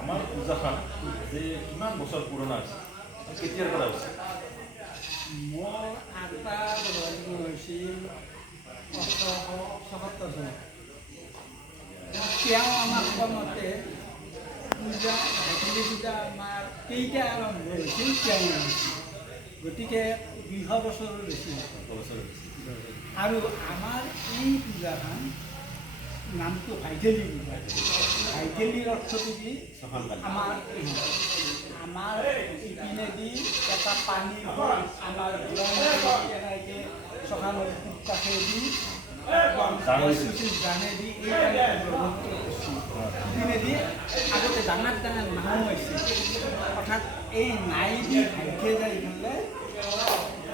আমাৰ পূজাখন যে কিমান বছৰ পুৰণা হৈছে কেতিয়াৰ পৰা হৈছে মোৰ আটা হৈছিল 1877 চনত তেওঁ আমাৰ কমতে পূজা ভেকুলী পূজা আমাৰ কেইটা আৰম্ভ হৈছিল তেওঁ গতিকে 200 বছৰৰ বেছি আৰু আমাৰ এই পূজাখন নামটো ভাইথেলী পূজা ভাইথেলীৰ অৰ্থটো কি আমাৰ ইপিনেদি এটা পানী আমাৰ এনেকৈ চখা নদীৰ কাষেদি জানেদি ইপিনেদি আগতে ডাঙৰ ডাঙৰ নাও আছিল অৰ্থাৎ এই নাইদি ভাইথে যাই ইফালে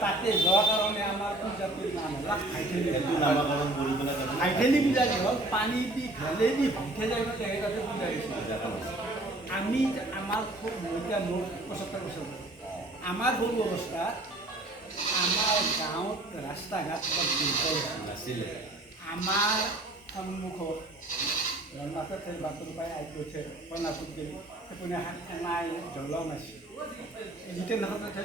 তাতে যোৱাৰ কাৰণে আমাৰ পূজাটোৰ নাম হ'ল ভাইথেলী পূজা যি হ'ল পানী দি ঘালেদি ভাইথে যাই পেলাই তাতে পূজা হৈছিল আমি আমাৰ এতিয়া মোৰ 75 বছৰ আমাৰ সৰু অৱস্থাত আমাৰ গাঁৱত ৰাস্তা ঘাট নাছিলে আমাৰ সন্মুখত মাথাত বাটৰ পৰাই আহি গৈছে কণাটোত গেলি সেইপিনে এনাই দলং আছে যিটো নাথাকে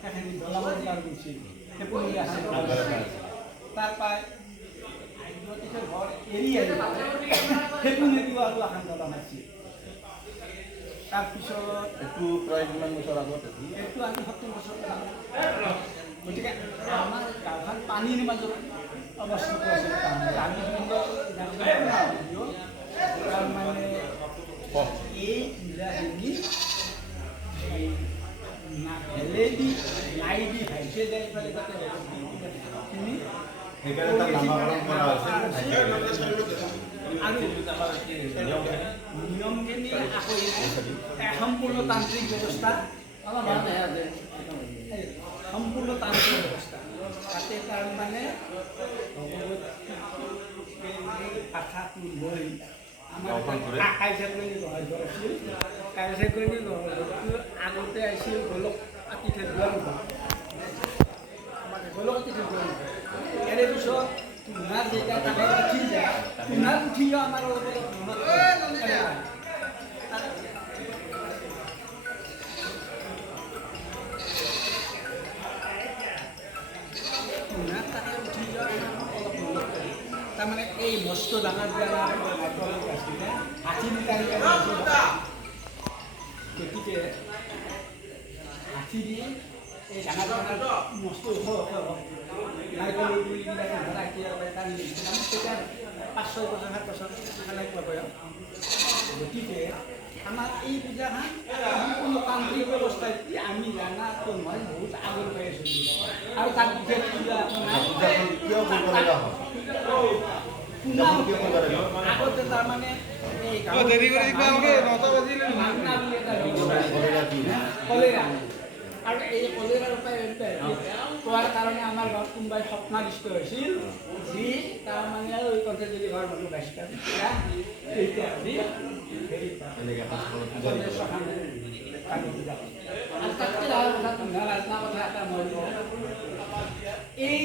সেইখিনি দলঙৰ পাৰ গৈছিল সেইপিনে আছে তাৰ পৰাই ঘৰ এৰি আহিব সেইপিনে দিও আৰু এখন দলং আছিল তাৰপিছত এইটো প্ৰায় কিমান বছৰ আগত এইটো আমি 70 বছৰ গতিকে আমাৰ গাঁওখন পানীৰ মাজত অৱস্থিত আছে তাৰমানে এই পূজাখিনি ভেলেদি নাইদি ভাইছে যাই পেলাই তাতে নিয়মখিনি আকৌ সম্পূৰ্ণ তান্ত্ৰিক ব্যৱস্থা সম্পূৰ্ণ তান্ত্ৰিক ব্যৱস্থা তাতে তাৰমানে আঠাটো লৈ আমাৰ কাইজাকৰণী ৰহস্য আছিল কাইজাকৰণী ৰহস্যটো আগতে আছিল গোলক আতিথ্য দুৱাৰ গোলক আতিথ্য দুৱাৰ ইয়াৰে পিছত তুনাৰ যেতিয়া তাতে উঠি যায় তুনাৰ উঠিও আমাৰ অলপ অলপ মনত তাৰমানে এই মস্ত ডাঙৰ হাতী গতিকে হাতী দি এই ডাঙৰ ডাঙৰ মস্ত ওখ নাৰিকলৰ গুৰিবিলাক টানি তেতিয়া 5-6 বছৰ 7 বছৰ সেনেকুৱা বয়স গতিকে আমাৰ এই পূজাখন সম্পূৰ্ণ তান্ত্ৰিক ব্যৱস্থাত আমি জানাতো মই বহুত আগৰ পাই আছোঁ আৰু তাত বিশেষ পূজা আগতে তাৰমানে কলেৰা আৰু এই কলেৰাৰ উপায় পোৱাৰ কাৰণে আমাৰ গাঁৱত কোনোবাই স্বপ্নাদিষ্ট হৈছিল যি তাৰমানে আৰু এই কণ্ঠে যদি ঘৰ মানুহ বাইছটা এই